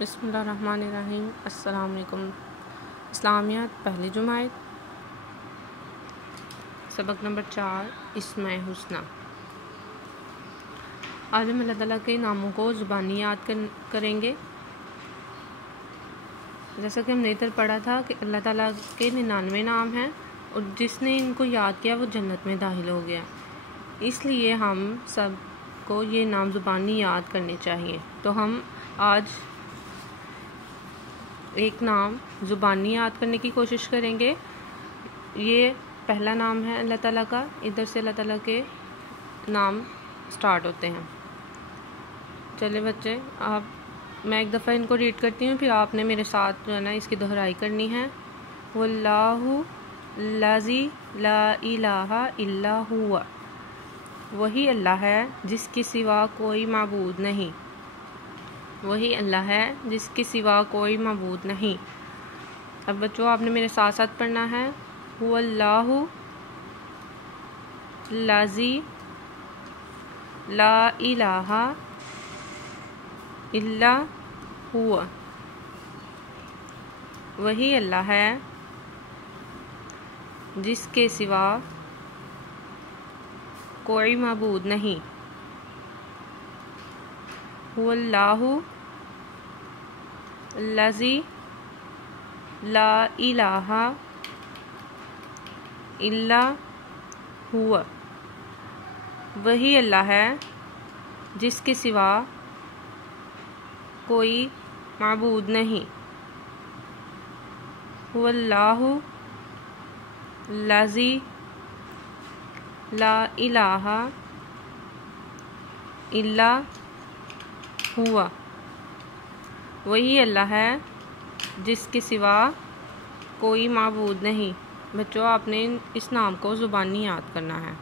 بسم اللہ الرحمن الرحیم۔ السلام علیکم۔ اسلامیات پہلی جماعت، سبق نمبر 4، اسم حسنہ۔ آج ہم اللہ تعالیٰ کے ناموں کو زبانی یاد کریں گے۔ جیسا کہ ہم نے ادھر پڑھا تھا کہ اللہ تعالیٰ کے 99 نام ہیں اور جس نے ان کو یاد کیا وہ جنت میں داخل ہو گیا۔ اس لیے ہم سب کو یہ نام زبانی یاد کرنے چاہیے۔ تو ہم آج ایک نام زبانی یاد کرنے کی کوشش کریں گے۔ یہ پہلا نام ہے اللہ تعالیٰ کا۔ ادھر سے اللہ تعالیٰ کے نام سٹارٹ ہوتے ہیں۔ چلے بچے، میں ایک دفعہ ان کو ریڈ کرتی ہوں، پھر آپ نے میرے ساتھ جو ہے نا اس کی دہرائی کرنی ہے۔ واللہ الذی لا الہ الا ہوا، وہی اللہ ہے جس کے سوا کوئی معبود نہیں۔ وہی اللہ ہے جس کے سوا کوئی معبود نہیں۔ اب بچوں آپ نے میرے ساتھ ساتھ پڑھنا ہے۔ واللہ الذی لا الہ الا ہوا، وہی اللہ ہے جس کے سوا کوئی معبود نہیں۔ واللہ الذی لا الہ الا ہوا، وہی اللہ ہے جس کے سوا کوئی معبود نہیں۔ واللہ الذی لا الہ الا ہوا، وہی اللہ ہے جس کے سوا کوئی معبود نہیں۔ بچوں آپ نے اس نام کو زبانی یاد کرنا ہے۔